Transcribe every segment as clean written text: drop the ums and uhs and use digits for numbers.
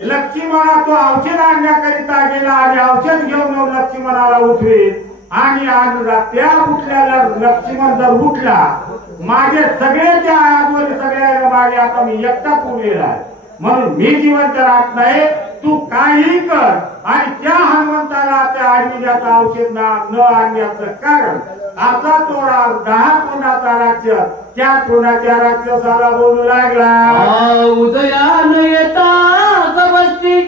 लक्ष्मणा तो औषध आणण्याकरिता गेला आणि औषध घेऊन लक्ष्मणाला उठवे आणि त्या उठल्याला लक्ष्मण जर उठला माझे सगळे त्या आजवर सगळ्या मागे आता मी एकटाच उरलेला आहे म्हणून मी जिवंत राहत नाही तू काही कर आणि त्या हनुमंताला त्या आडविल्याचं औषध न आणण्याचं कारण आता तो 10 तोंडाचा राक्षस त्या तोंडाच्या राक्षसाला बोलू लागला उदयान येता गवस्ती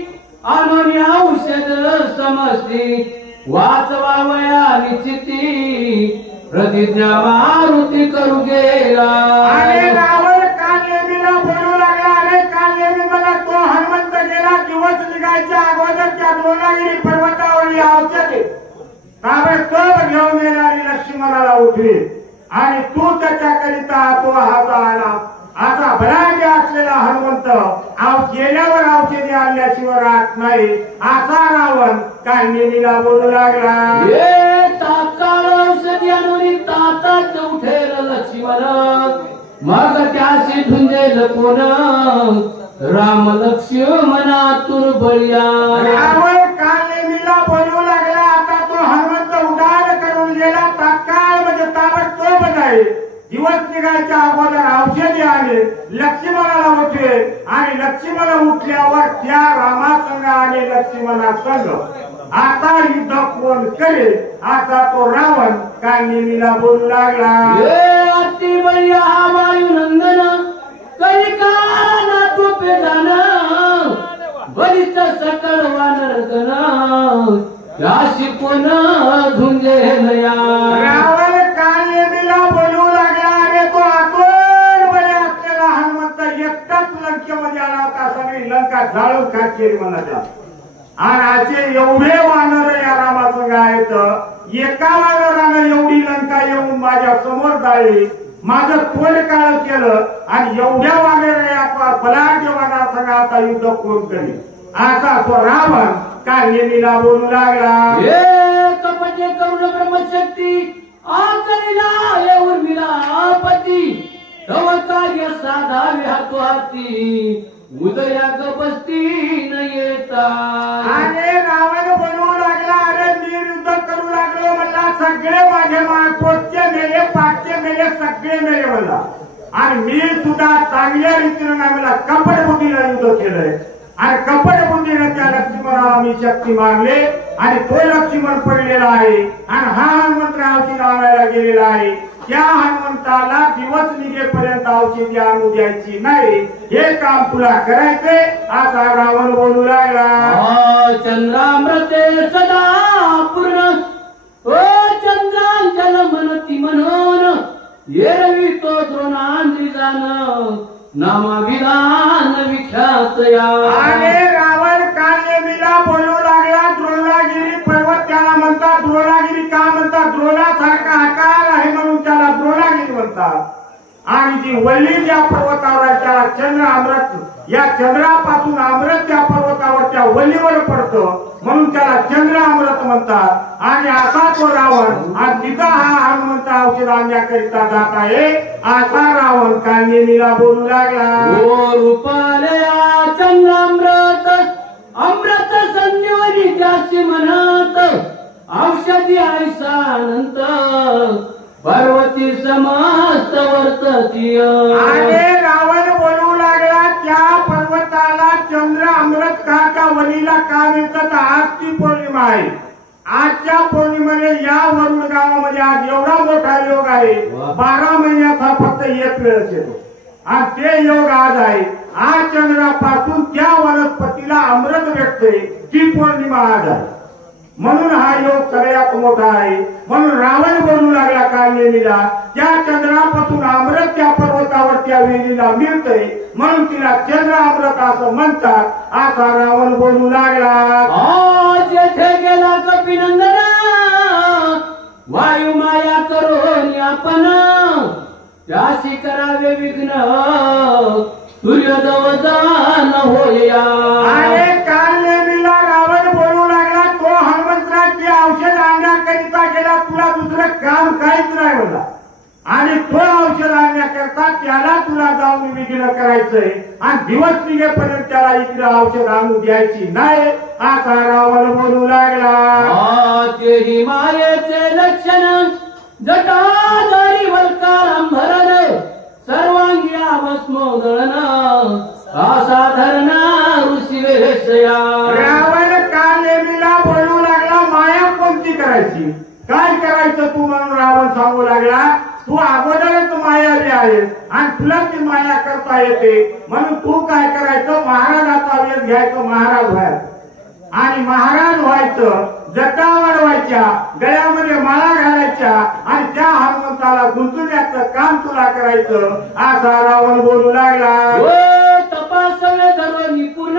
आणून औषध समजती वाचवावया निश्चिती प्रतिज्ञा मारुती करू गेला अरे रावण काल नेमीला बोलू लागला अरे काल नेमी मला तो हनुमंत गेला दिवस निघायच्या अगोदर त्या द्रोणागिरी पर्वतावरील औषध ताबडतोब घेऊन येणारी लक्ष्मणाला उठली आणि तू त्याच्याकरिता तो हात आला आता बलाढ्य असलेला हनुमंत गेल्यावर औषधी आणल्याशिवाय राहत नाही असा रावण काल नेमीला बोलू लागला तात्काळ औषधी आणून ताताच उठेल लक्ष्मण मग त्याशी झुंजेल कोण राम लक्ष्मणा तुरबळ्या रावण काल नेमीला बोलू लागला आता तो हनुमंत उडान करून गेला तात्काळ म्हणजे ताबडतोब जाईल दिवस निघायच्या अगोदर औषधी आले लक्ष्मणाला उठवे आणि लक्ष्मण उठल्यावर त्या रामासंग आणि लक्ष्मणा संग आता युद्ध कोण करेल आता तो रावण काल नेमीला बोलू लागला अति बळ्या वायुनंदन कलिकाला टोपे जाण बलित सकळ वानरगण याशी कोण झुंजेल या रावण काल नेमीला बोलू लागला अरे तो आतोर बळे असलेला हनुमंत एकटाच लंकेमध्ये आला होता सगळी लंका जाळून खात म्हणा आणि असे एवढे वानर या रामासंग आहेत एका वानरानं एवढी लंका येऊन माझ्या समोर जाळली माझं तोंड काळ केलं आणि एवढ्या वानर या बलाढ्य वानरासंग आता युद्ध कोण करेल असा तो रावण काल नेमीला बोलू लागला कपटे करुण ब्रह्मशक्ती आकरिला हे उर्मिला आपत्ती तव कार्य साधावे हातो हाती उदया गपस्ती न येता अरे रावण बोलू लागला अरे मी युद्ध करू लागलो मला सगळे माझे पोटचे मेले पाठचे मेले सगळे मेले मला आणि मी सुद्धा चांगल्या रीतीने मला कपडबुद्धीला युद्ध केलंय आणि कपडबुद्धीने त्या लक्ष्मणाला मी शक्ती मारले आणि तो लक्ष्मण पडलेला आहे आणि हा हनुमंत औषध आणायला गेलेला आहे त्या हनुमंताला दिवस निघेपर्यंत औषधी आणू द्यायची नाही हे काम तुला करायचे असा रावण बोलू लागला चंद्रामृते सदा पूर्ण ओ चंद्रांचल मनती मनोन येरवी तो द्रोणांद्री जाण नामविधान विख्यात या अरे रावण काल नेमीला बोलू लागला द्रोणागिरी पर्वत त्याला म्हणतात द्रोणागिरी का म्हणतात द्रोणासारखा आकार आहे म्हणून त्याला द्रोणागिरी म्हणतात आणि जी वल्ली ज्या पर्वतावर आहे त्याला चंद्र अमृत या चंद्रापासून अमृत त्या पर्वतावर त्या वल्लीवर पडतं म्हणून त्याला चंद्र अमृत म्हणतात आणि असा तो रावण आणि तिथं हा हनुमंत औषध आणण्याकरिता जात आहे असा रावण काल नेमीला बोलू लागला रूपालया चंद्रामृत अमृत संजीवनी त्याशी म्हणत औषधी ऐसा अनंत पार्वती समस्त वर्तती अरे रावण बोलू लागला त्या पर्वताला चंद्र अमृत का त्या वलीला का मिळतात आज ती पौर्णिमा आहे आजच्या पौर्णिमेने या वरुड गावामध्ये आज एवढा मोठा योग आहे 12 महिन्यात हा फक्त एक वेळच येतो आणि ते योग आज आहे आज चंद्रापासून त्या वनस्पतीला अमृत भेटते ती पौर्णिमा आज आहे म्हणून हा योग सगळ्यात मोठा आहे म्हणून रावण बोलू लागला काल नेमीला त्या चंद्रापासून अमृत त्या पर्वतावर त्या वेलीला मिळतंय म्हणून तिला चंद्र अमृत असं म्हणतात असा रावण बोलू लागला आज येथे गेला कपिनंदन वायुमाया करून आपण त्याशी करावे विघ्न सूर्यदवजान होया अरे काल नेमीला रावण बोलू लागला तो हनुमंतराची औषध आणण्याकरिता गेला तुला दुसरं काम काहीच नाही मला आणि तो औषध आणण्याकरिता करता त्याला तुला जाऊन विघ्न करायचंय आणि दिवस निघेपर्यंत त्याला इकडे औषध आणून द्यायची नाही असा रावण बोलू लागला. तेही मायेचे लक्षण जटाधारी वल्काळंभरण सर्वांगी भस्मोदळन असाधारण ऋषी वेशया. रावण कालेमीला बोलू लागला माया कोणती करायची काय करायचं तू म्हणून रावण सांगू लागला. तू अगोदरच मायावी आहेस आणि तुला ती माया करता येते म्हणून तू काय करायचं महाराजाचा वेश घ्यायचं महाराज व्हायचं आणि महाराज व्हायचं जटा वाढवायच्या गळ्यामध्ये माळा घालायच्या आणि त्या हनुमंताला गुंतवण्याचं काम तुला करायचं असा रावण बोलू लागला. तपासवे धर्म निपुण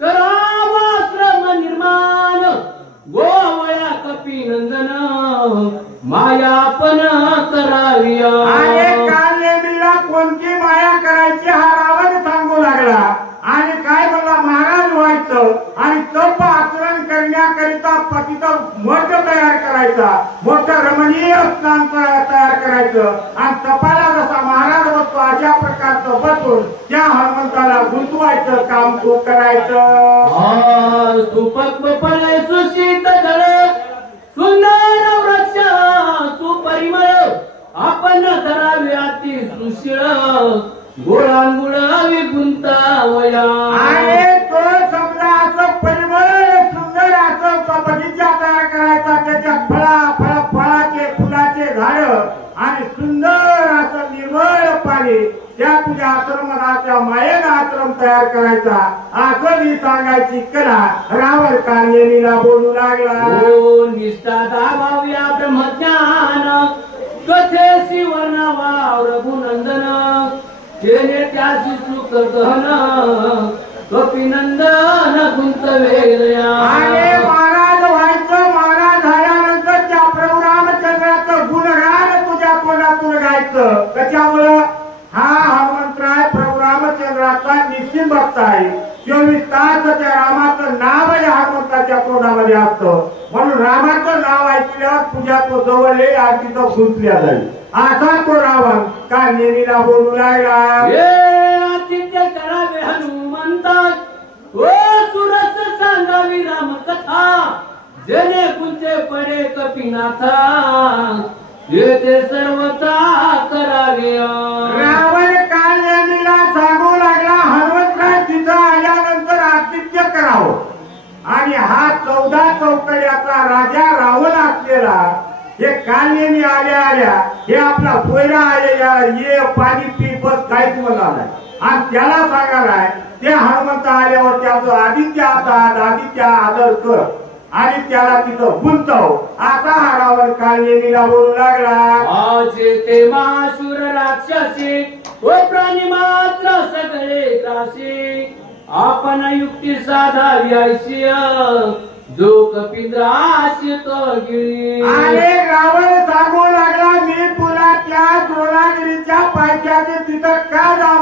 करावाश्रम निर्माण गोवया कपी नंदन मायापन करावी. आणि कालेमीला कोणती माया करायची हा रावण सांगू लागला आणि काय म्हणला महाराज व्हायचं आणि तप आचरण करण्याकरिता पतीचं मठ तयार करायचा मोठं रमणीय स्नान तयार करायचं आणि तपाला जसा महाराज बसतो अशा प्रकारचं बसून त्या हनुमंताला गुंतवायचं काम तू करायचं. सुपक्व सुशीत जळ सुंदर वृक्ष सुपरिमळ आपण धरावे अति सुशीळ गोळांगुळ विगुंतावया. आणि तो समजा असं परिमळ सुंदर असं बगीचा तयार करायचा त्याच्यात फळाचे फुलाचे झाड आणि सुंदर असं निर्मळ पाणी त्या तुझ्या आश्रमाच्या मायेनं आश्रम तयार करायचा असं मी सांगायची कला रावण कालेमीला बोलू लागला. निष्ठा दावाव्या ब्रह्मज्ञान कथेशी वर्णावा रघुनंदन तेने त्याशी सुख गहन कपिनंदन गुंतवेलया. आणि महाराज व्हायचं महाराज झाल्यानंतर त्या प्रभू रामचंद्राचं गुणगान तुझ्या तोंडातून गायचं. त्याच्यामुळं हा हनुमंतराय प्रभू रामचंद्राचा निश्चित भक्त आहे. 24 तास त्या रामाचं नाव या हनुमंताच्या तोंडामध्ये असतं म्हणून रामाचं नाव ऐकल्यावर तुझ्या तो जवळ येईल आणि तिथं गुंतल्या जाईल असा तो रावण कालेमीला बोलू लागला. आतिथ्य करावे हनुमंता ओ सुरस सांगावी राम कथा जेणे कुंते पडे कपिनाथा येथे सर्वता करावे. रावण कालेमीला सांगू लागला हनुमंतराय तिथं आल्यानंतर आतिथ्य करावं आणि हा 14 चौकड्याचा राजा रावण असलेला हे कालेमी आल्या हे आपला पोयरा ये पाणी पी बस काहीच म्हणणार नाही आणि त्याला सांगायलाय ते हनुमंत आल्यावर त्याचं आदित्य आदर कर आणि त्याला तिथं गुंतव असा हा रावण कालेमीला बोलू लागला. आज ते माशूर राक्षसी व प्राणी मात्र सगळे त्रासी आपण युक्ती साधावी ऐशी जो कपिंद्राशी तो गिळी. अरे रावण सांगू लागला मी तुला त्या द्रोणागिरीच्या पायथ्याचे तिथं का जाऊ